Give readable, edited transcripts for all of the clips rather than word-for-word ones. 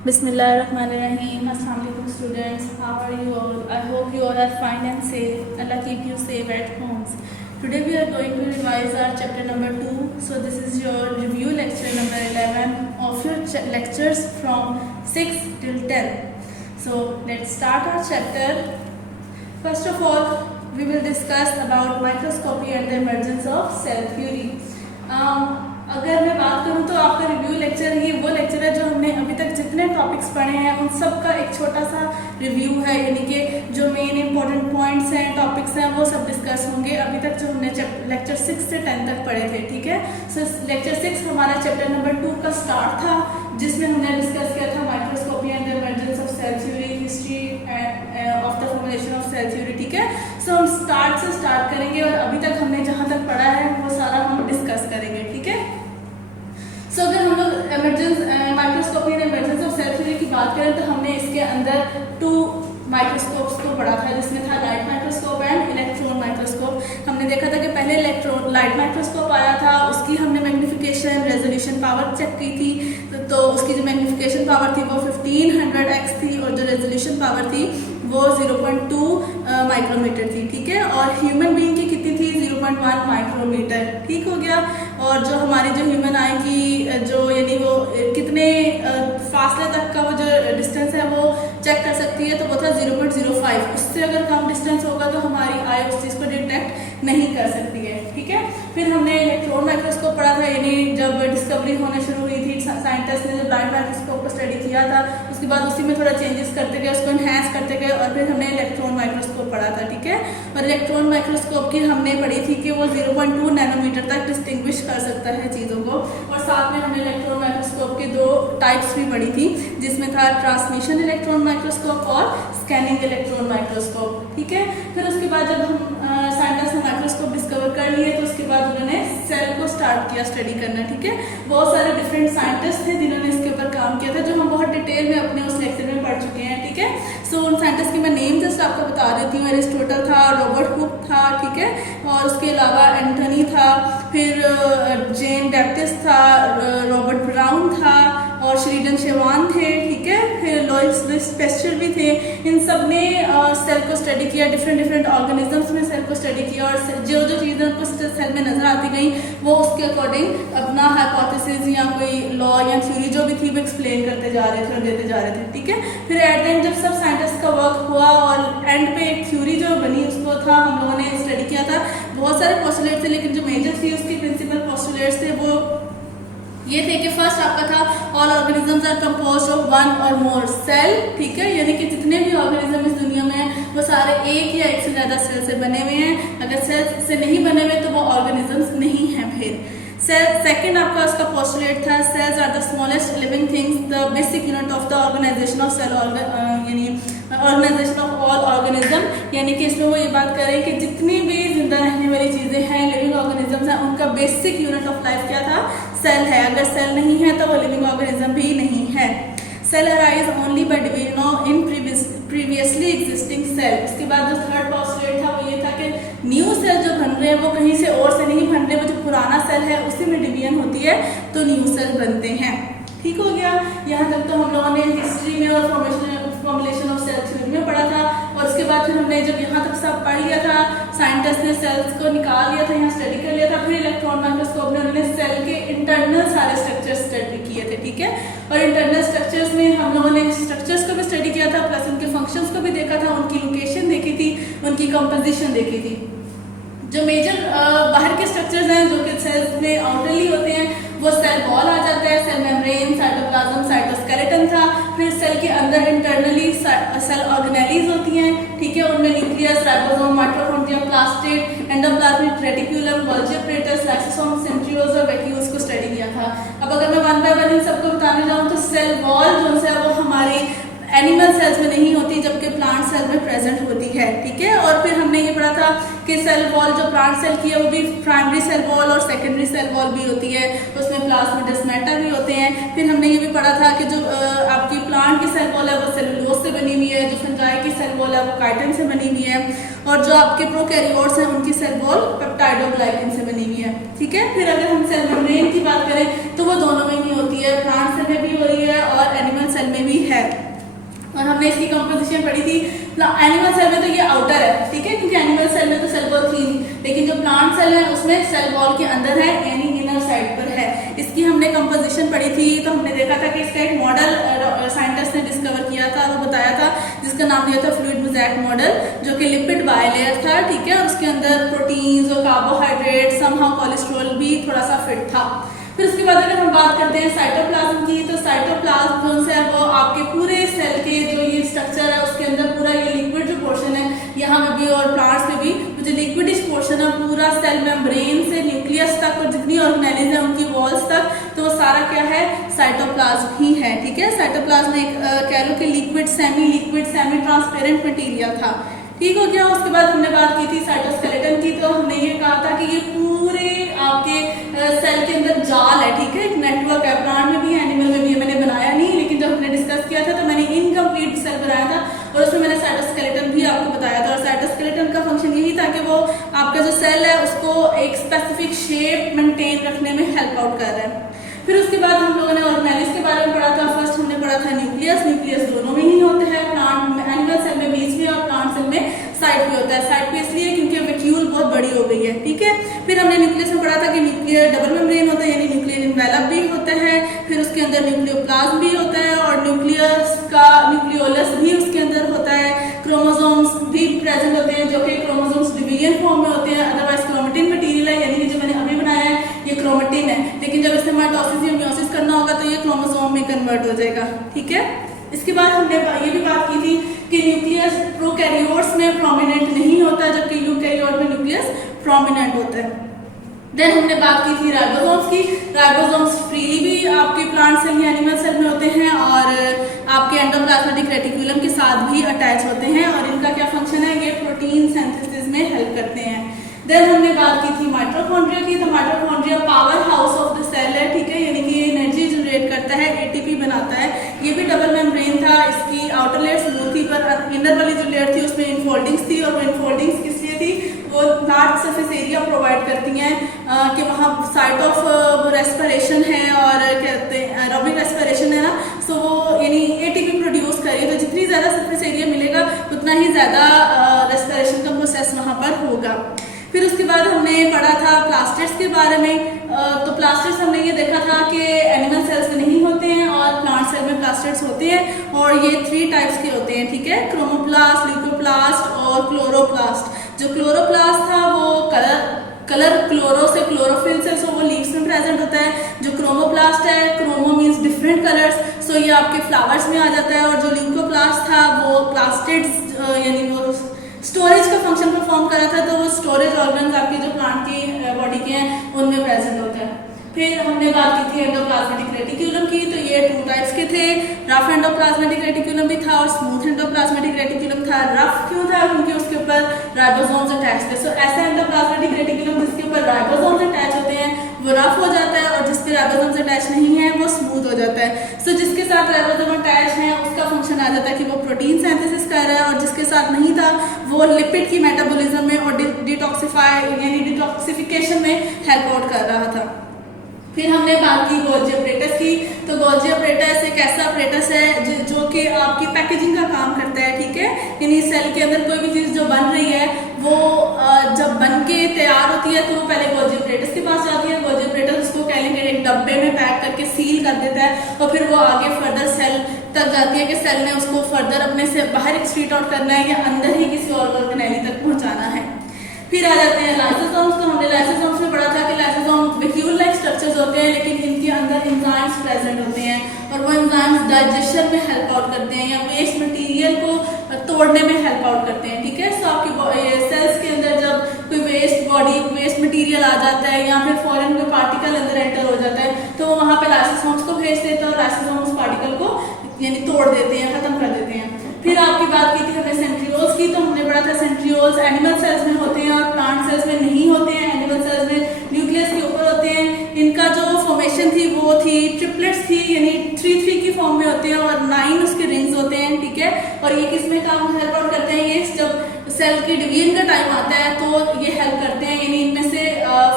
Bismillahirrahmanirrahim. Assalamu alaikum students. How are you all? I hope you all are fine and safe. Allah keep you safe at homes. Today we are going to revise our chapter number 2. So this is your review lecture number 11 of your lectures from 6 till 10. So let's start our chapter. First of all, we will discuss about microscopy and the emergence of cell theory. अगर मैं बात करूं तो आपका review lecture ये वो lecture है जो हमने अभी तक जितने टॉपिक्स पढ़े हैं उन सब का एक छोटा सा रिव्यू है, यानी कि जो मेन इंपॉर्टेंट पॉइंट्स हैं, टॉपिक्स हैं, वो सब डिस्कस होंगे। अभी तक जो हमने लेक्चर 6 से 10 तक पढ़े थे, ठीक है। सो लेक्चर 6 हमारा चैप्टर नंबर 2 का स्टार्ट था, जिसमें हमने डिस्कस किया था microscopy and the emergence of cell theory, history of the formulation of cell theory, ठीक है। सो हम स्टार्ट से स्टार्ट करेंगे और अभी तक हमने जहाँ तक पढ़ा है वो सारा हम डिस्कस करेंगे, ठीक है। सो अगर हम लोग emergence microscopy and emergence of cell theory की बात करें तो हमने इसके अंदर 2 माइक्रोस्कोप्स को पढ़ा था, जिसमें था light microscope and electron microscope. हमने देखा था कि पहले लाइट माइक्रोस्कोप आया था, उसकी हमने मैग्नीफिकेशन रेजोल्यूशन पावर चेक की थी, तो उसकी जो मैग्नीफिकेशन पावर थी वो 1500x थी और जो रेजोल्यूशन पावर थी वो 0.2 माइक्रोमीटर थी, ठीक है। और ह्यूमन बीइंग की कितनी थी? 0.1 माइक्रोमीटर, ठीक हो गया। और जो हमारी जो ह्यूमन आई की जो यानी वो कितने फासले तक का वो जो डिस्टेंस है वो चेक कर सकती है, तो वो था 0.05। उससे अगर कम डिस्टेंस होगा तो हमारी आई उस चीज़ को डिटेक्ट नहीं कर सकती है, ठीक है। फिर हमने इलेक्ट्रॉन माइक्रोस्कोप पढ़ा था, यानी जब डिस्कवरी होने शुरू हुई थी, साइंटिस्ट ने जब लाइट माइक्रोस्कोप को स्टडी किया था, उसके बाद उसी में थोड़ा चेंजेस करते गए, उसको एनहांस करते गए और फिर हमने इलेक्ट्रॉन माइक्रोस्कोप पढ़ा था, ठीक है। और इलेक्ट्रॉन माइक्रोस्कोप की हमने पढ़ी थी कि वो 0.2 नैनोमीटर तक डिस्टिंग्विश कर सकता है चीज़ों को। और साथ में हमने इलेक्ट्रॉन माइक्रोस्कोप के 2 टाइप्स भी पढ़ी थी, जिसमें था ट्रांसमिशन इलेक्ट्रॉन माइक्रोस्कोप और स्कैनिंग इलेक्ट्रॉन माइक्रोस्कोप, ठीक है। फिर उसके बाद जब हम साइंटिस्ट ने माइक्रोस्कोप डिस्कवर कर लिए तो उसके बाद उन्होंने सेल को स्टार्ट किया स्टडी करना, ठीक है। बहुत सारे डिफरेंट साइंटिस्ट थे जिन्होंने इसके ऊपर काम किया था, जो हम बहुत डिटेल में अपने उस लेक्चर में पढ़ चुके हैं, ठीक है। सो उन साइंटिस्ट की मैं नेम जस्ट आपको बता देती हूँ। एरिस्टोटल था, रॉबर्ट हुक था, ठीक है, और उसके अलावा एंटनी था, फिर जेन बैप्टिस्ट था, रॉबर्ट ब्राउन था और श्रीडन शेवान थे, ठीक है। फिर लुईस पेस्चर भी थे। इन सब ने सेल को स्टडी किया, डिफरेंट ऑर्गेनिजम्स में सेल को स्टडी किया और जो चीज़ें उनको सेल में नजर आती गई वो उसके अकॉर्डिंग अपना हाइपोथेसिस या कोई लॉ या थ्योरी जो भी थी वो एक्सप्लेन करते जा रहे थे और देते जा रहे थे, ठीक है। फिर एट टाइम जब सब साइंटिस्ट का वर्क हुआ और एंड पे एक थ्योरी जो बनी उसको था हम लोगों ने स्टडी किया था। बहुत सारे पोस्टुलेट थे, लेकिन जो मेजर थी उसके प्रिंसिपल पोस्टुलेट्स थे वो ये थे कि फर्स्ट आपका था all organisms are composed of 1 और मोर सेल, ठीक है, यानी कि जितने भी ऑर्गेनिज्म इस दुनिया में हैं वो सारे एक या एक से ज़्यादा सेल से बने हुए हैं। अगर सेल से नहीं बने हुए तो वो ऑर्गेनिजम्स नहीं हैं। फिर सेकंड आपका उसका पोस्टुलेट था cells are the smallest living things, the basic unit of the organization of cell, यानी ऑर्गेनाइजेशन ऑफ ऑल ऑर्गेनिज्म, यानी कि इसमें वो ये बात करें कि जितनी भी जिंदा रहने वाली चीज़ें हैं, लिविंग ऑर्गेनिजम्स हैं, उनका बेसिक यूनिट ऑफ लाइफ क्या था? सेल है। अगर सेल नहीं है तो वो लिविंग ऑर्गेनिज्म भी नहीं है। Cell arise only by division in previously existing cell. उसके बाद जो थर्ड पोस्टुलेट था वो ये था कि न्यू सेल जो बन रहे हैं वो कहीं से और से नहीं बन रहे, वो जो पुराना सेल है उसी में डिवीजन होती है तो न्यू सेल बनते हैं, ठीक हो गया। यहाँ तक तो हम लोगों ने हिस्ट्री में और फॉर्मुलेशन ऑफ सेल थ्योरी में पढ़ा था। और उसके बाद फिर हमने जब यहाँ तक सब पढ़ लिया था, साइंटिस्ट ने सेल्स को निकाल लिया था, यहाँ स्टडी कर लिया था, फिर इलेक्ट्रॉन माइक्रोस्कोप ने उन्होंने सेल के इंटरनल सारे स्ट्रक्चर्स स्टडी किए थे, ठीक है। और इंटरनल स्ट्रक्चर्स में हम लोगों ने स्ट्रक्चर्स को भी स्टडी किया था, प्लस उनके फंक्शंस को भी देखा था, उनकी लोकेशन देखी थी, उनकी कंपोजिशन देखी थी। जो मेजर बाहर के स्ट्रक्चर्स हैं जो कि सेल्स में आउटरली होते हैं वो सेल वॉल आ जाता है, सेल मेम्ब्रेन, साइटोप्लाज्म, साइटोस्केलेटन था। फिर सेल के अंदर इंटरनली सेल ऑर्गेनेलीज होती हैं, ठीक है, उनमें nucleus, ribosome, mitochondria, plastid, endoplasmic reticulum, Golgi apparatus, lysosome, centrioles और वैक्यूल्स को स्टडी किया था। अब अगर मैं 1 बाय 1 इन सबको बताने जाऊँ तो सेल वॉल जो है वो हमारी एनिमल सेल्स में नहीं होती, जबकि प्लांट सेल में प्रेजेंट होती है, ठीक है। और फिर हमने ये पढ़ा था कि सेल वॉल जो प्लांट सेल की है वो भी प्राइमरी सेल वॉल और सेकेंडरी सेल वॉल भी होती है, उसमें प्लाज्मोडेस्माटा भी होते हैं। फिर हमने ये भी पढ़ा था कि जो आपकी प्लांट की सेल वॉल है वो सेलुलोज से बनी हुई है, जो फंजाई की सेल वॉल है वो काइटिन से बनी हुई है, और जो आपके प्रोकैरियोट्स हैं उनकी सेल वॉल पेप्टाइडोग्लाइकेन से बनी हुई है, ठीक है। फिर अगर हम सेल मेम्ब्रेन की बात करें तो वो दोनों में ही होती है, प्लांट सेल में भी हो रही है और एनिमल सेल में भी और हमने इसकी कंपोजिशन पढ़ी थी। एनिमल सेल में तो ये आउटर है, ठीक है, क्योंकि एनिमल सेल में तो सेल वॉल थी नहीं, लेकिन जो प्लांट सेल है उसमें सेल वॉल के अंदर है, यानी इनर साइड पर है। इसकी हमने कंपोजिशन पढ़ी थी, तो हमने देखा था कि इसका एक मॉडल साइंटिस्ट ने डिस्कवर किया था, वो बताया था, जिसका नाम दिया था फ्लूइड मोज़ेक मॉडल, जो कि लिपिड बायलेयर था, ठीक है, उसके अंदर प्रोटीन्स और कार्बोहाइड्रेट, समहाउ कोलेस्ट्रॉल भी थोड़ा सा फिट था। फिर उसके बाद अगर हम बात करते हैं साइटोप्लाज्म की, तो साइटोप्लाज्म जो है वो आपके पूरे सेल के जो ये स्ट्रक्चर है उसके अंदर पूरा ये लिक्विड जो पोर्शन है, यहाँ में भी और प्लांट्स में भी जो लिक्विडिश पोर्शन है पूरा सेल मेम्ब्रेन से न्यूक्लियस तक और जितनी ऑर्गेनेल्स है उनकी वॉल्स तक, तो वो सारा क्या है, साइटोप्लाज्म ही है, ठीक है। साइटोप्लाज्म एक कह लो कि लिक्विड सेमी ट्रांसपेरेंट मटीरियल था, ठीक हो गया। उसके बाद हमने बात की थी साइटोस्केलेटन की, तो हमने ये कहा था कि ये पूरे आपके सेल के अंदर जाल है, ठीक है, एक नेटवर्क है, प्लांट में भी है, एनिमल में भी है। मैंने बनाया नहीं, लेकिन जब हमने डिस्कस किया था तो मैंने इनकम्प्लीट सेल बनाया था और उसमें मैंने साइटोस्केलेटन भी आपको बताया था। और साइटोस्केलेटन का फंक्शन यही था कि वो आपका जो सेल है उसको एक स्पेसिफिक शेप मेंटेन रखने में हेल्प आउट कर रहा है। फिर उसके बाद हम लोगों ने ऑर्गेनेल्स के बारे में पढ़ा था। फर्स्ट हमने पढ़ा था न्यूक्लियस दोनों में ही होते हैं, प्लांट में, एनिमल सेल में बीच में और प्लांट सेल में साइड पे होता है। साइड पे इसलिए क्योंकि वैक्यूल बहुत बड़ी हो गई है, ठीक है। फिर हमने न्यूक्लियस में पढ़ा था कि न्यूक्लियर डबल मेम्ब्रेन होता है, यानी न्यूक्लियर इन्वेलप भी होता है, फिर उसके अंदर न्यूक्लियोप्लाज्म भी होता है और न्यूक्लियस का न्यूक्लियोलस भी उसके अंदर होता है। क्रोमोसोम्स भी प्रेजेंट होते हैं, जो कि क्रोमोसोम्स डिवीजन फॉर्म में होते हैं, अदरवाइज क्रोमेटिन मटीरियल है, यानी कि जो मैंने अभी बनाया है ये क्रोमेटिन है, लेकिन जब इसे माइटोसिस या मियोसिस करना होगा तो ये क्रोमोसोम में कन्वर्ट हो जाएगा, ठीक है। इसके बाद हमने ये भी बात की थी कि न्यूक्लियस प्रोकैरियोट्स में प्रोमिनेंट नहीं होता, जबकि यूकैरियोट में न्यूक्लियस प्रोमिनेंट होता है। देन हमने बात की थी राइबोसोम्स की। राइबोसोम्स फ्रीली भी आपके प्लांट सेल या एनिमल सेल में होते हैं और आपके एंडोप्लाज्मेटिक रेटिकुलम के साथ भी अटैच होते हैं, और इनका क्या फंक्शन है, ये प्रोटीन सिंथेसिस में हेल्प करते हैं। देन हमने बात की थी माइटोकॉन्ड्रिया की। तो mitochondria power house of the cell है, ठीक है, यानी कि ये एनर्जी जनरेट करता है, एटीपी बनाता है। ये भी डबल मेम्ब्रेन था, इसकी आउटर लेयर स्मूथ थी, पर इनर वाली जो लेयर थी उसमें इनफोल्डिंग्स थी, और वो इनफोल्डिंग्स किस लिए थी, वो लार्ज सरफेस एरिया प्रोवाइड करती हैं कि वहाँ साइट ऑफ रेस्पिरेशन है और कहते हैं एरोबिक रेस्पिरेशन है ना, सो वो यानी एटीपी प्रोड्यूस करिए, तो जितनी ज़्यादा सरफेस एरिया मिलेगा उतना ही ज़्यादा रेस्पिरेशन का प्रोसेस वहाँ पर होगा। फिर उसके बाद हमने पढ़ा था प्लास्टिड्स के बारे में। तो प्लास्टिड्स हमने ये देखा था कि एनिमल सेल्स में नहीं होते हैं और प्लांट सेल में प्लास्टिड्स होते हैं, और ये 3 टाइप्स के होते हैं, ठीक है, क्रोमोप्लास्ट, ल्यूकोप्लास्ट और क्लोरोप्लास्ट। जो क्लोरोप्लास्ट था वो कलर क्लोरो से क्लोरोफिल से, सो वो लीव्स में प्रेजेंट होता है। जो क्रोमोप्लास्ट है, क्रोमो मीन्स डिफरेंट कलर्स, सो ये आपके फ्लावर्स में आ जाता है। और जो ल्यूकोप्लास्ट था वो प्लास्टिड्स यानी वो स्टोरेज का फंक्शन परफॉर्म कर रहा था, तो वो स्टोरेज ऑर्गन्स आपके जो प्लांट की बॉडी के हैं उनमें प्रेजेंट होता है। फिर हमने बात की थी एंडोप्लाज्मेटिक रेटिकुलम की। तो ये 2 टाइप्स के थे, रफ एंडोप्लाज्मेटिक रेटिकुलम भी था और स्मूथ एंडोप्लाज्मेटिक रेटिकुलम था। रफ क्यों था, क्योंकि उसके ऊपर राइबोसोम्स अटैच थे। सो ऐसा एंडोप्लाज्मेटिक रेटिकुलम जिसके ऊपर राइबोसोम्स अटैच होते हैं वो रफ हो जाता है, और जिस पे राइबोसोम्स अटैच नहीं है वो स्मूथ हो जाता है। सो जिसके साथ राइबोसोम अटैच है उसका फंक्शन आ जाता है कि वो प्रोटीन सिंथेसिस कर रहा है, और जिसके साथ नहीं था वो लिपिड की मेटाबॉलिज्म में और डिटॉक्सिफिकेशन में हेल्प आउट कर रहा था। फिर हमने बात की गोल्जी अपरेटस की। तो गोल्जी अपरेटस एक ऐसा अपरेटस है जो कि आपकी पैकेजिंग का काम करता है, ठीक है, यानी सेल के अंदर कोई भी चीज़ जो बन रही है वो जब बन के तैयार होती है तो वो पहले गोल्जी अपरेटस के पास जाती है। गोल्जी अपरेटस उसको कहेंगे एक डब्बे में पैक करके सील कर देता है, और फिर वो आगे फर्दर सेल तक जाती है कि सेल ने उसको फर्दर अपने से बाहर एक्सक्रीट आउट करना है या अंदर ही किसी और ऑर्गेनेली तक पहुँचाना है। फिर आ जाते हैं लाइसोसोम्स। तो हमने लाइसोसोम्स में पढ़ा था कि लाइसोसोम वैक्यूल लाइक स्ट्रक्चर्स होते हैं, लेकिन इनके अंदर एंजाइम्स प्रेजेंट होते हैं, और वो एंजाइम्स डाइजेशन में हेल्प आउट करते हैं या वेस्ट मटेरियल को तोड़ने में हेल्प आउट करते हैं, ठीक है। सो आपकी सेल्स के अंदर जब कोई वेस्ट मटेरियल आ जाता है या फिर फॉरेन कोई पार्टिकल अंदर एंटर हो जाता है तो वो वहाँ पे लाइसोसोम्स को भेज देते हैं और लाइसोसोम उस पार्टिकल को यानी तोड़ देते हैं, खत्म कर देते हैं। फिर आपकी बात की थी हमने सेंट्रियोल्स की। तो हमने पढ़ा था सेंट्रियोल्स एनिमल सेल्स में होते हैं और प्लांट सेल्स में नहीं होते हैं। एनिमल सेल्स में न्यूक्लियस के ऊपर होते हैं। इनका जो फॉर्मेशन थी वो थी ट्रिपलेट्स थी, यानी 3-3 की फॉर्म में होते हैं और 9 उसके रिंग्स होते हैं, ठीक है। और ये किस में काम हेल्प आउट करते हैं, ये जब सेल की डिवीजन का टाइम आता है तो ये हेल्प करते हैं, यानी इनमें से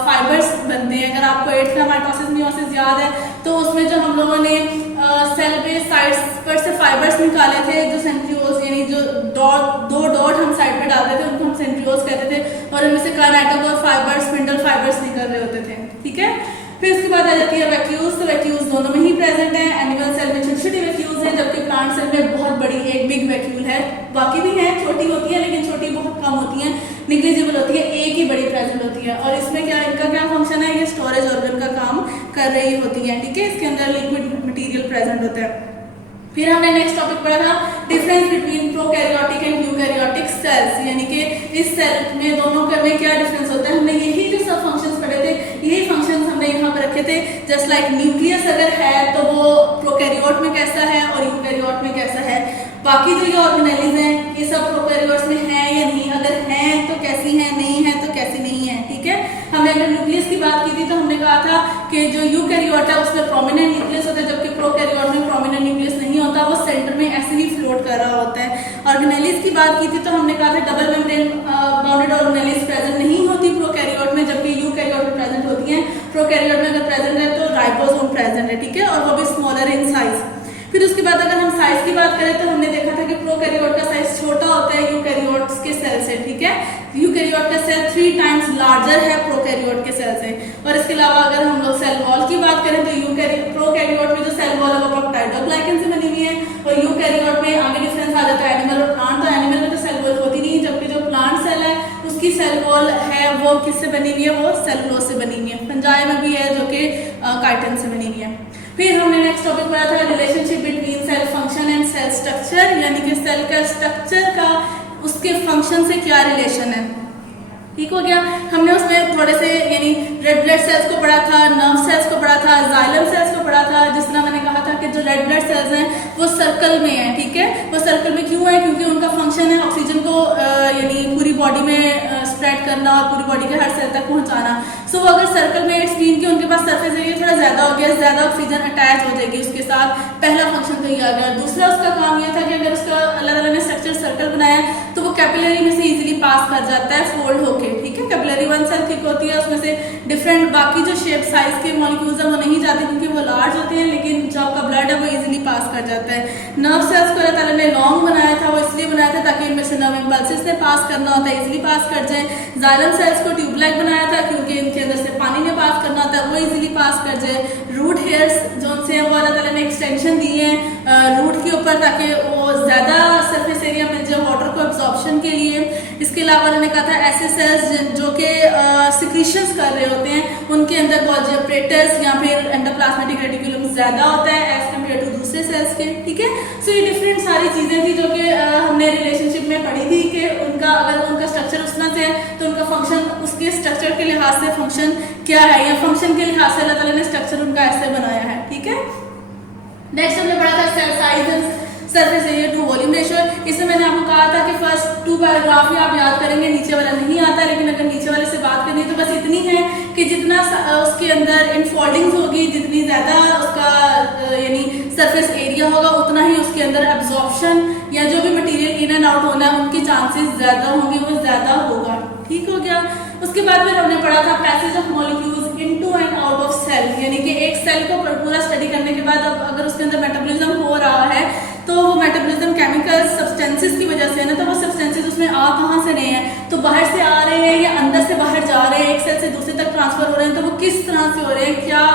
फाइबर्स बनते हैं। अगर आपको 8th माइटोसिस मियोसिस याद है तो उसमें जो हम लोगों ने सेल पे साइड्स पर से फाइबर्स निकाले थे, जो सेंट्रियोल्स यानी जो दो डॉट हम साइड पे डालते थे उनको हम सेंट्रियोल्स कहते थे, और इनमें से काइनेटोकोर फाइबर्स, स्पिंडल फाइबर्स निकल रहे होते थे, ठीक है। फिर उसके बाद आ जाती है वैक्यूल्स। तो वैक्यूल्स दोनों में ही प्रेजेंट है। एनिमल सेल में छोटी छोटी वैक्यूल्स है, जबकि प्लांट सेल में बहुत बड़ी एक बिग वैक्यूल है। बाकी भी है, छोटी होती है लेकिन छोटी बहुत कम होती है, निग्लिजिबल होती है, एक ही बड़ी प्रेजेंट होती है। और इसमें क्या, इनका क्या फंक्शन है, ये स्टोरेज ऑर्गन का काम कर रही होती है, ठीक है। इसके अंदर लिक्विड मटेरियल प्रेजेंट होता है। फिर हमने नेक्स्ट टॉपिक पढ़ा था difference between prokaryotic and eukaryotic cells, यानी कि इस सेल में दोनों में क्या डिफरेंस होता है। हमने यही जो सब फंक्शंस पढ़े थे, यही फंक्शंस हमने यहाँ पर रखे थे। जस्ट लाइक न्यूक्लियस अगर है तो वो प्रोकैरियोट में कैसा है और यूकैरियोट में कैसा है। बाकी जो ये ऑर्गेनेलिज हैं ये सब प्रोकैरियोट्स में है या नहीं, अगर हैं तो कैसी हैं, नहीं है तो कैसी नहीं है, ठीक है। हमने अगर न्यूक्लियस की बात की थी तो हमने कहा था कि जो यूकैरियोट है उसमें प्रोमिनेंट न्यूक्लियस होता है, जबकि प्रोकैरियोट में प्रोमिनेंट न्यूक्लियस नहीं होता, वो सेंटर में ऐसे ही फ्लोट कर रहा होता है। ऑर्गेनेलिज की बात की थी तो हमने कहा था double membrane bounded organelles present नहीं होती प्रोकैरियोट में, जबकि यूकैरियोट में प्रेजेंट होती है। प्रोकैरियोट में अगर प्रेजेंट है तो राइबोसोम प्रेजेंट है, ठीक है, और वो भी स्मॉलर इन साइज। फिर उसके बाद अगर हम साइज की बात करें तो हमने देखा था कि प्रोकैरियोट का साइज छोटा होता है यूकैरियोट्स के सेल से, ठीक है। यूकैरियोट का सेल 3 टाइम्स लार्जर है प्रोकैरियोट के सेल से। और इसके अलावा अगर हम लोग सेल वॉल की बात करें तो प्रोकैरियोट में जो सेल वॉल है वो पेप्टाइडोग्लाइकन से बनी हुई है, और यूकैरियोट में आगे डिफरेंस आ जाता है एनिमल और प्लांट। तो एनिमल में तो सेल वॉल होती नहीं, जबकि जो प्लांट सेल है उसकी सेल वॉल है वो किससे बनी हुई है, वो सेलुलोज से बनी हुई है। फंजाई में भी है जो कि काइटिन से बनी हुई है। फिर हमने नेक्स्ट टॉपिक पढ़ा था relationship between cell function and cell structure, यानी कि सेल का स्ट्रक्चर का उसके फंक्शन से क्या रिलेशन है, ठीक हो गया। हमने उसमें थोड़े से यानी रेड ब्लड सेल्स को पढ़ा था, नर्व सेल्स को पढ़ा था, जाइलम सेल्स को पढ़ा था। जिस तरह मैंने कहा था कि जो रेड ब्लड सेल्स हैं वो सर्कल में है, ठीक है। वो सर्कल में क्यों है, क्योंकि उनका फंक्शन है ऑक्सीजन को यानी पूरी बॉडी में स्प्रेड करना और पूरी बॉडी के हर सेल तक पहुंचाना। सो वो अगर सर्कल में इट्स मीन कि उनके पास सरफेस एरिया थोड़ा ज्यादा हो गया, ज्यादा ऑक्सीजन अटैच हो जाएगी उसके साथ। पहला फंक्शन तो ये आ गया। दूसरा उसका काम ये था कि अगर उसका अल्लाह ताला ने स्ट्रक्चर सर्कल बनाया तो वो कैपिलरी में से इजीली पास कर जाता है फोल्ड होके, ठीक है। कैपिलरी वन सेल थिक होती है, उसमें से डिफरेंट बाकी जो शेप साइज के मॉलिक्यूल्स हैं वो नहीं जाते क्योंकि वो लार्ज होते हैं, लेकिन जो आपका ब्लड है वो इजीली पास कर जाता है। नर्व सेल्स को अल्लाह ताला ने लॉन्ग बनाया था, वो इसलिए बनाया था ताकि इनमें से नर्व इम्पल्सेस ने पास करना होता है, इजीली पास कर जाए। जाइलम सेल्स को ट्यूब लाइक बनाया था क्योंकि इनके अंदर से पानी ने पास करना होता है, वो इजीली पास कर जाए। रूट हेयर्स जो से वो अल्लाह ताला ने एक्सटेंशन दी है रूट के ऊपर ताकि वो ज्यादा सरफेस एरिया मिल जाए वाटर को एब्जॉर्प्शन के लिए। इसके अलावा उन्होंने कहा था ऐसे सेल्स जो कि सिक्रीशंस कर रहे होते हैं उनके अंदर गोल्जी apparatus या फिर एंडोप्लाज्मेटिक रेटिकुलम ज्यादा होता है एज कम्पेयर टू दूसरे सेल्स के, ठीक है। सो ये डिफरेंट सारी चीजें थी जो कि हमने रिलेशनशिप में पढ़ी थी कि उनका अगर उनका स्ट्रक्चर उस तरह से है तो उनका फंक्शन उसके स्ट्रक्चर के लिहाज से फंक्शन क्या है, या फंक्शन के लिहाज से अल्लाह ताला ने स्ट्रक्चर उनका ऐसे बनाया है, ठीक है। नेक्स्ट हमने पढ़ा था cell size and surface area to volume ratio. इसमें मैंने आपको कहा था कि फर्स्ट 2 पैराग्राफ ही आप याद करेंगे, नीचे वाला नहीं आता, लेकिन अगर नीचे वाले से बात करनी है तो बस इतनी है कि जितना उसके अंदर इनफोल्डिंग्स होगी, जितनी ज्यादा उसका यानी सरफेस एरिया होगा उतना ही उसके अंदर एब्जॉर्प्शन या जो भी मटेरियल इन एंड आउट होना है उनके चांसेस ज्यादा होंगे, वो ज्यादा होगा, ठीक हो गया। उसके बाद फिर हमने पढ़ा था passage of molecules into and out of cell, यानी कि एक सेल को पूरा स्टडी करने के बाद अब अगर उसके अंदर मेटाबॉलिज्म हो रहा है तो वो मेटाबॉलिज्म केमिकल सब्सटेंसेस की वजह से है ना, तो वो सब्सटेंसेस उसमें आ कहाँ से रहे हैं, तो बाहर से आ रहे हैं या अंदर से बाहर जा रहे हैं, एक सेल से दूसरे तक ट्रांसफर हो रहे हैं, तो वो किस तरह से हो रहे हैं, क्या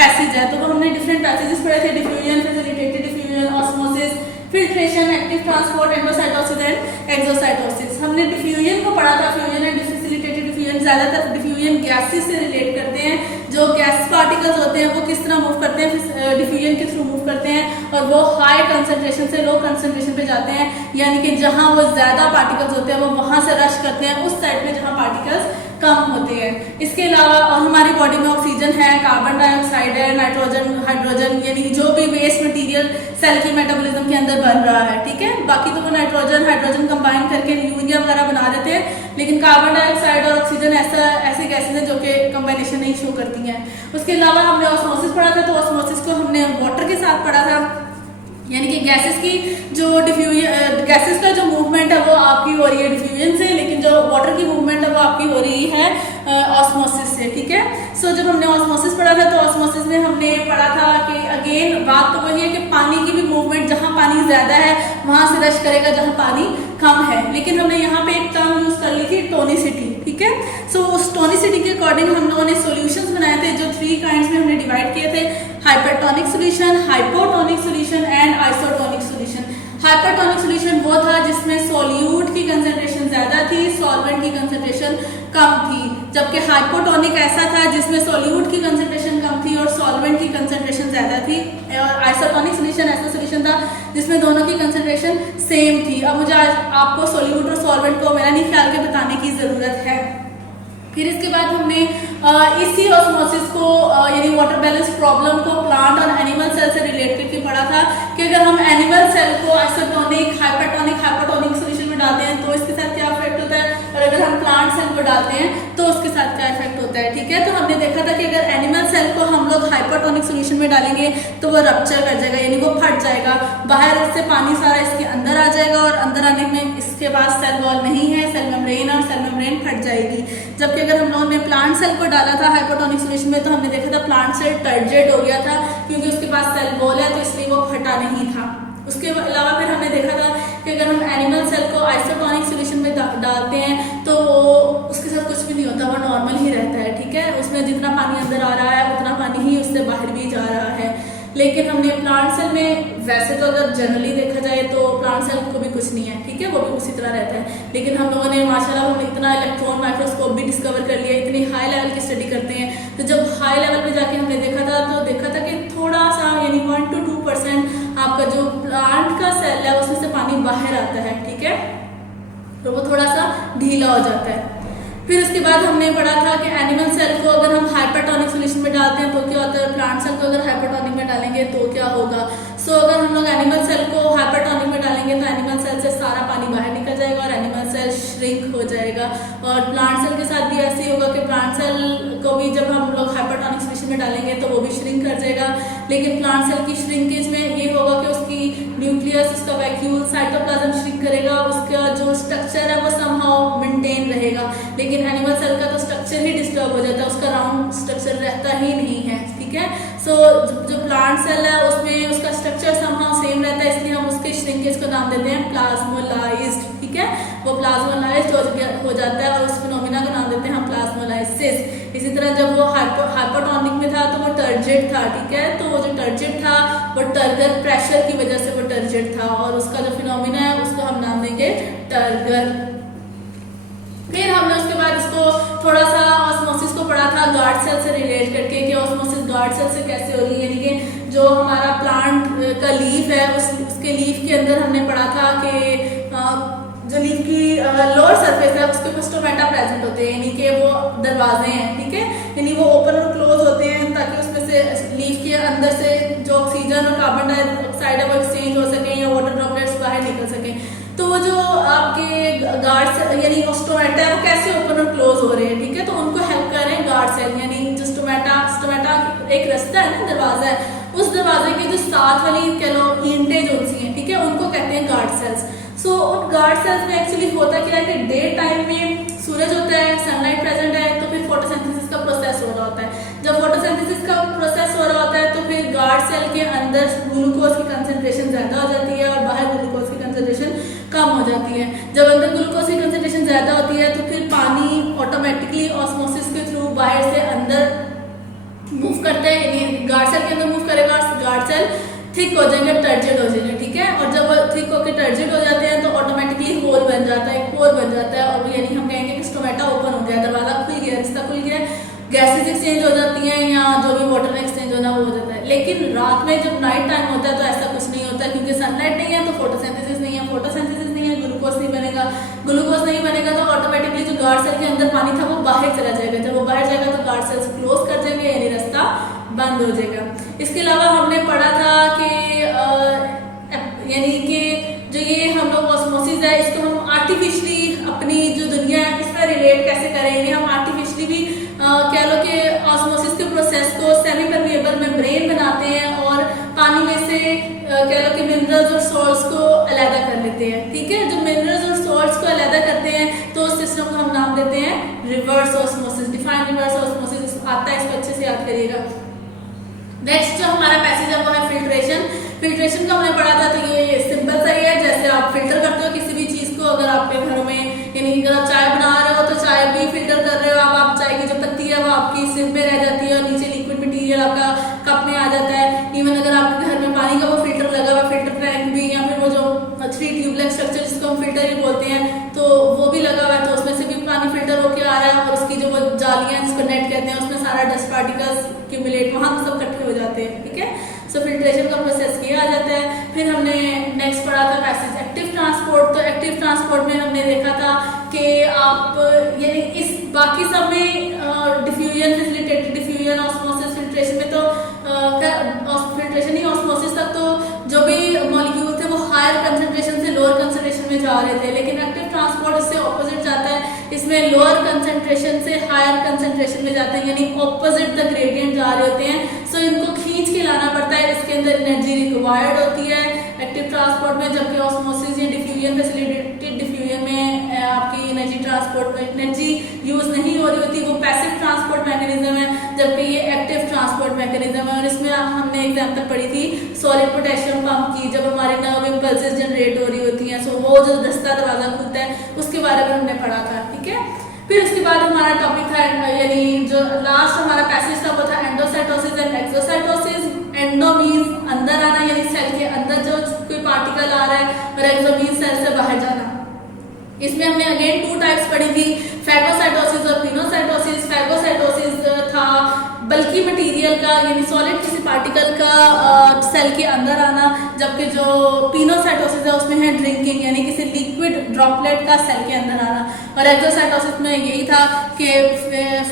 पैसेज है। तो वो हमने डिफरेंट पैसेजेस पढ़े थे, diffusion, facilitated diffusion, osmosis, filtration, active transport, endocytosis and exocytosis. हमने डिफ्यूजन को पढ़ा था, फ्यूजन एंड फैसिलिटेटेड डिफ्यूजन ज्यादातर डिफ्यूजन गैसेस से रिलेट करते हैं, जो गैस पार्टिकल्स होते हैं वो किस तरह मूव करते हैं, डिफ्यूजन के थ्रू मूव करते हैं और वो हाई कंसंट्रेशन से लो कंसंट्रेशन पे जाते हैं, यानी कि जहां वो ज्यादा पार्टिकल्स होते हैं वो वहां से रश करते हैं उस साइड पे जहां पार्टिकल्स कम होते हैं। इसके अलावा और हमारी बॉडी में ऑक्सीजन है, कार्बन डाइऑक्साइड है, नाइट्रोजन, हाइड्रोजन, यानी जो भी वेस्ट मटेरियल सेल की मेटाबॉलिज्म के अंदर बन रहा है, ठीक है। बाकी तो वो नाइट्रोजन हाइड्रोजन कंबाइन करके यूरिया वगैरह बना देते हैं, लेकिन कार्बन डाइऑक्साइड और ऑक्सीजन ऐसे गैसेज हैं जो कि कंबाइनेशन नहीं शो करती हैं। उसके अलावा हमने ऑस्मोसिस पढ़ा था, तो ऑस्मोसिस को हमने वाटर के साथ पढ़ा था, यानी कि गैसेस की जो गैसेस का जो मूवमेंट है वो आपकी हो रही है डिफ्यूजन से, लेकिन जो वाटर की मूवमेंट है वो आपकी हो रही है ऑस्मोसिस से, ठीक है। सो जब हमने ऑस्मोसिस पढ़ा था तो ऑस्मोसिस में हमने पढ़ा था कि अगेन बात तो वही है कि पानी की भी मूवमेंट जहाँ पानी ज्यादा है वहां से रश करेगा जहाँ पानी कम है, लेकिन हमने यहाँ पे एक टर्म यूज कर ली थी टोनिसिटी, ठीक है। सो उस टोनिसिटी के अकॉर्डिंग हम लोगों ने सॉल्यूशंस बनाए थे जो 3 काइंड्स में हमने डिवाइड किए थे, hypertonic solution, hypotonic solution and isotonic solution. Hypertonic solution वो था जिसमें सॉल्यूट की कंसंट्रेशन ज्यादा थी, सॉल्वेंट की कंसंट्रेशन कम थी, जबकि हाइपोटोनिक ऐसा था जिसमें सॉल्यूट की कंसंट्रेशन कम थी और सॉल्वेंट की कंसंट्रेशन ज्यादा थी, और आइसोटोनिक सॉल्यूशन ऐसा सॉल्यूशन था जिसमें दोनों की कंसंट्रेशन सेम थी। अब मुझे आज आपको सॉल्यूट और सॉल्वेंट को मेरा नहीं ख्याल के बताने की जरूरत है। फिर इसके बाद हमने इसी ऑस्मोसिस को यानी वाटर बैलेंस प्रॉब्लम को प्लांट और एनिमल सेल से रिलेट करके पढ़ा था कि अगर हम एनिमल सेल को आइसोटोनिक, हाइपरटोनिक, हाइपोटोनिक सॉल्यूशन में डालते हैं तो इसके साथ क्या इफेक्ट होता है, और अगर हम प्लांट सेल को डालते हैं तो उसके साथ क्या इफेक्ट होता है, ठीक है। तो हमने देखा था कि अगर एनिमल सेल को हम लोग हाइपरटोनिक सॉल्यूशन में डालेंगे तो वो रप्चर कर जाएगा, यानी वो फट जाएगा, बाहर से पानी सारा इसके अंदर आ जाएगा और अंदर आने में इसके पास सेल वॉल नहीं है, सेल मेम्ब्रेन, और सेल मेम्ब्रेन फट जाएगी। जबकि अगर हम लोगों ने प्लांट सेल को डाला था हाइपोटोनिक सॉल्यूशन में तो हमने देखा था प्लांट सेल टर्जेड हो गया था क्योंकि उसके पास सेल वॉल है तो इसलिए वो फटा नहीं था। उसके अलावा फिर हमने देखा था कि अगर हम एनिमल सेल को आइसोटोनिक सॉल्यूशन में डालते हैं तो उसके साथ कुछ भी नहीं होता, वो नॉर्मल ही रहता है, ठीक है। उसमें जितना पानी अंदर आ रहा है उतना पानी ही उससे बाहर भी जा रहा है। लेकिन हमने प्लांट सेल में वैसे तो अगर जनरली देखा जाए तो प्लांट सेल को भी कुछ नहीं है, ठीक है, वो भी उसी तरह रहता है। लेकिन हम लोगों ने माशाल्लाह हम इतना इलेक्ट्रॉन माइक्रोस्कोप भी डिस्कवर कर लिया, इतनी हाई लेवल की स्टडी करते हैं। तो जब हाई लेवल पे जाके हमने देखा था कि थोड़ा सा यानी 1 to 2% आपका जो प्लांट का सेल है उसमें से पानी बाहर आता है, ठीक है, तो वो थोड़ा सा ढीला हो जाता है। फिर उसके बाद हमने पढ़ा था कि एनिमल सेल को अगर हम हाइपरटोनिक सॉल्यूशन में डालते हैं तो क्या होता है, प्लांट सेल को अगर हाइपरटोनिक में डालेंगे तो क्या होगा। सो अगर हम लोग एनिमल सेल को हाइपरटोनिक में डालेंगे तो एनिमल सेल से सारा पानी बाहर निकल जाएगा और एनिमल सेल श्रिंक हो जाएगा। और प्लांट सेल के साथ भी ऐसे ही होगा कि प्लांट सेल को भी जब हम लोग हाइपरटोनिक सॉल्यूशन में डालेंगे तो वो भी श्रिंक कर जाएगा। लेकिन प्लांट सेल की श्रिंकेज में ये होगा कि उसकी न्यूक्लियस, उसका वैक्यूल, साइटोप्लाज्म श्रिंक करेगा, उसका जो स्ट्रक्चर है वो समहाउ मेंटेन रहेगा। लेकिन एनिमल सेल का तो स्ट्रक्चर ही डिस्टर्ब हो जाता है, उसका राउंड स्ट्रक्चर रहता ही नहीं है, ठीक है। सो जो प्लांट सेल है उसमें उसका स्ट्रक्चर समहाउ सेम रहता है, इसलिए हम उसके श्रिंकेज को नाम देते हैं प्लाज्मोलाइज्ड, ठीक है, वो प्लाज्मोलाइज्ड हो जाता है और उस फिनोमिना का नाम देते हैं हम प्लाज्मोलाइसिस। इसी तरह जब वो हाइपोटोनिक में था तो वो टर्जिड था, ठीक है, तो वो जो टर्जिड था वो टर्गर प्रेशर की वजह से वो टर्जिड था और उसका जो फिनोमिना है उसको हम नाम देंगे टर्गर। फिर हमने उसके बाद इसको थोड़ा सा ऑस्मोसिस को पढ़ा था गार्ड सेल से रिलेट करके कि ऑस्मोसिस गार्ड सेल से कैसे हो रही है, यानी कि जो हमारा प्लांट का लीफ है उसके लीफ के अंदर हमने पढ़ा था कि जो लीफ की लोअर सरफेस है उसके ऊपर स्टोमेटा प्रेजेंट होते हैं, यानी कि वो दरवाजे हैं, ठीक है, यानी वो ओपन और क्लोज होते हैं ताकि उसमें से लीफ के अंदर से जो ऑक्सीजन और कार्बन डाइऑक्साइड है वो एक्सचेंज हो सके या वाटर ड्रॉपलेट्स बाहर निकल सके। तो जो आपके गार्ड यानी स्टोमेटा है वो कैसे ओपन और क्लोज हो रहे हैं, ठीक है, तो उनको हेल्प कर रहे हैं गार्ड सेल, यानी जो स्टोमेटा एक रास्ता है ना, दरवाजा है, उस दरवाजे के जो साथ वाली कह लो ईंटें जो सी हैं, ठीक है, उनको कहते हैं गार्ड सेल्स। सो उन गार्ड सेल्स में एक्चुअली होता क्या है कि डे टाइम में सूरज होता है, सनलाइट प्रेजेंट है, तो फिर फोटोसिंथेसिस का प्रोसेस हो रहा होता है। जब फोटोसिंथेसिस का प्रोसेस हो रहा होता है तो फिर गार्ड सेल के अंदर ग्लूकोज की कंसंट्रेशन ज्यादा हो जाती है और बाहर ग्लूकोज की कंसंट्रेशन कम हो जाती है। जब अंदर ग्लूकोज की कंसंट्रेशन ज्यादा होती है तो फिर पानी ऑटोमेटिकली ऑस्मोसिस के थ्रू बाहर से अंदर मूव करता है, यानी गार्ड सेल के अंदर मूव करेगा, गार्ड सेल थिक हो जाएंगे, टर्जिड हो जाएंगे, ठीक है, और जब थिक होकर टर्जिड हो जाते हैं तो ऑटोमेटिकली होल बन जाता है, एक पोर बन जाता है और यानी हम कहेंगे कि स्टोमेटा ओपन हो गया, दरवाजा खुल गया, रिश्ता खुल गया, गैसेज एक्सचेंज हो जाती हैं या जो भी वाटर एक्सचेंज होना वो हो जाता है। लेकिन रात में जब नाइट टाइम होता है तो ऐसा कुछ नहीं होता क्योंकि सनलाइट नहीं है तो फोटोसिंथेसिस नहीं है, फोटोसिंथेसिस नहीं है, ग्लूकोज नहीं बनेगा, ग्लूकोज नहीं बनेगा तो ऑटोमेटिकली जो गार्ड सेल के अंदर पानी था वो बाहर चला जाएगा, जब वो बाहर जाएगा तो गार्ड सेल्स क्लोज कर जाएंगे यानी रास्ता बंद हो जाएगा। इसके अलावा हमने पढ़ा था कि यानी कि जो ये हम लोग ऑस्मोसिस है इसको हम आर्टिफिशियली अपनी जो दुनिया है इसमें रिलेट कैसे करें, यानी हम आर्टिफिशियली भी कह लो कि ऑस्मोसिस के प्रोसेस को सेमी परमिएबल मेम्ब्रेन बनाते हैं और पानी में से कह लो कि मिनरल्स और सॉल्ट्स को अलग कर लेते हैं, ठीक है। जो मिनरल्स और सॉल्ट्स को अलग करते हैं तो उस सिस्टम को हम नाम देते हैं reverse osmosis. Define reverse osmosis आता है, इसको अच्छे से याद करिएगा। नेक्स्ट जो हमारा पैसेज है वो है फिल्ट्रेशन। फिल्ट्रेशन का हमने पढ़ा था, तो ये सिंपल सा ही है, जैसे आप फिल्टर करते हो किसी भी चीज को। अगर आपके घर में यानी अगर आप चाय बना रहे हो तो चाय भी फिल्टर कर रहे हो आप चाय की जो पत्ती है वो आपकी सिर पे रह जाती है और नीचे लिक्विड मटेरियल आपका कप में आ जाता है। इवन अगर आपके घर में पानी का वो फिल्टर लगा हुआ, फिल्टर टैंक भी, या फिर वो जो 3 ट्यूबलेस स्ट्रक्चर जिसको हम फिल्टर ही बोलते हैं, तो वो भी लगा हुआ है, तो उसमें से भी पानी फिल्टर होके आ रहा है। और उसकी जो वो जालियां जिसको नेट कहते हैं, उसमें सारा डस्ट पार्टिकल्स एक्यूमुलेट वहां सब इकट्ठे हो जाते हैं, ठीक है। सो फिल्ट्रेशन का प्रोसेस किया जाता है। फिर हमने नेक्स्ट पढ़ा था पैसेज एक्टिव ट्रांसपोर्ट। तो एक्टिव ट्रांसपोर्ट में हमने देखा था कि आप यानी इस बाकी सब में diffusion facilitated diffusion, osmosis, filtration में तो फिल्ट्रेशन ही ऑस्मोसिस तक तो जो भी मॉलिक्यूल थे वो हायर कंसंट्रेशन से लोअर कंसंट्रेशन में जा रहे थे, लेकिन एक्टिव ट्रांसपोर्ट इससे ऑपोजिट जाता है। इसमें लोअर कंसंट्रेशन से हायर कंसंट्रेशन में जाते हैं, यानी ऑपोजिट द ग्रेडियंट जा रहे होते हैं। सो इनको खींच के लाना पड़ता है, इसके अंदर एनर्जी रिक्वायर्ड होती है एक्टिव ट्रांसपोर्ट में। जबकि ऑस्मोसिस या डिफ्यूजन फैसिलिटेटेड डिफ्यूजन में आपकी एनर्जी ट्रांसपोर्ट में एनर्जी यूज नहीं हो रही होती, वो पैसिव ट्रांसपोर्ट मैकेनिज्म है, जबकि ये एक्टिव ट्रांसपोर्ट मैकेनिज्म है। और इसमें हमने एग्जाम्पल पढ़ी थी सॉलिड पोटेशियम पंप की, जब हमारे नर्व इम्पल्सेस जनरेट हो रही होती हैं। सो वो जो दस्ता दरवाजा खुलता है उसके बारे में हमने पढ़ा था, ठीक है। फिर उसके बाद हमारा टॉपिक था यानी जो लास्ट हमारा पैसेज था वो था endocytosis and exocytosis. Endo means अंदर आना, यानी सेल के अंदर जो कोई पार्टिकल आ रहा है, और एक्सो मींस सेल से बाहर जाना। इसमें हमने अगेन 2 टाइप्स पढ़ी थी, फैगोसाइटोसिस और पिनोसाइटोसिस। फैगोसाइटोसिस था बल्कि मटेरियल का, यानी सॉलिड किसी पार्टिकल का सेल के अंदर आना, जबकि जो पिनोसाइटोसिस है उसमें है ड्रिंकिंग, यानी किसी लिक्विड ड्रॉपलेट का सेल के अंदर आना। और एक्सोसाइटोसिस में यही था कि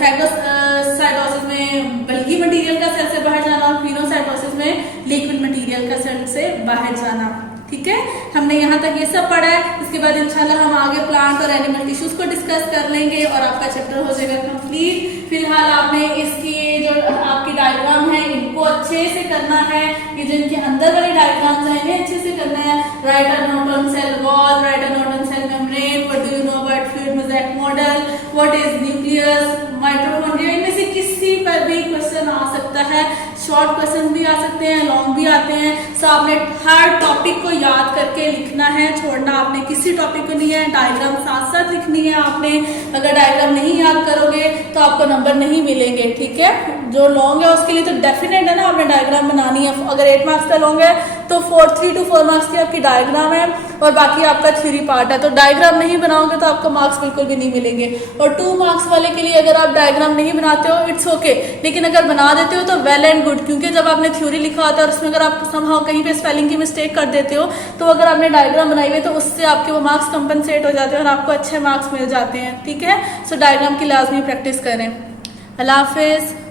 फैगोसाइटोसिस में बल्कि मटेरियल का सेल से बाहर जाना और पिनोसाइटोसिस में लिक्विड मटेरियल का सेल से बाहर जाना, ठीक है। हमने यहाँ तक ये सब पढ़ा है। इसके बाद इंशाल्लाह हम आगे प्लांट और एनिमल टिश्यूज को डिस्कस कर लेंगे और आपका चैप्टर हो जाएगा कंप्लीट। फिलहाल आपने इसकी जो आपकी डायग्राम है इनको अच्छे से करना है, ये जो इनके अंदर वाले डायग्राम्स हैं इन्हें अच्छे से करना है। Right a note on sale wall, right a note on sale membrane, what do you know about fluid mosaic model, what is nucleus, mitochondria. इनमें से किसी पर भी क्वेश्चन आ सकता है, शॉर्ट क्वेश्चन भी आ सकते हैं, लॉन्ग भी आते हैं। सो आपने हर टॉपिक को याद करके लिखना है, छोड़ना आपने किसी टॉपिक को नहीं है। डायग्राम साथ साथ लिखनी है आपने, अगर डायग्राम नहीं याद करोगे तो आपको नंबर नहीं मिलेंगे, ठीक है। जो लॉन्ग है उसके लिए तो डेफिनेट है ना, आपने डायग्राम बनानी है। अगर 8 मार्क्स का लॉन्ग है तो 3 to 4 मार्क्स की आपकी डायग्राम है और बाकी आपका थ्योरी पार्ट है। तो डायग्राम नहीं बनाओगे तो आपको मार्क्स बिल्कुल भी नहीं मिलेंगे। और 2 मार्क्स वाले के लिए अगर आप डायग्राम नहीं बनाते हो इट्स ओके, लेकिन अगर बना देते हो तो वेल एंड गुड, क्योंकि जब आपने थ्योरी लिखा होता है और उसमें अगर आप समहाउ कहीं पे स्पेलिंग की मिस्टेक कर देते हो तो अगर आपने डायग्राम बनाई हुई तो उससे आपके वो मार्क्स कंपनसेट हो जाते हैं और आपको अच्छे मार्क्स मिल जाते हैं, ठीक है। सो डायग्राम की लाजमी प्रैक्टिस करें। अल्लाह हाफिज़।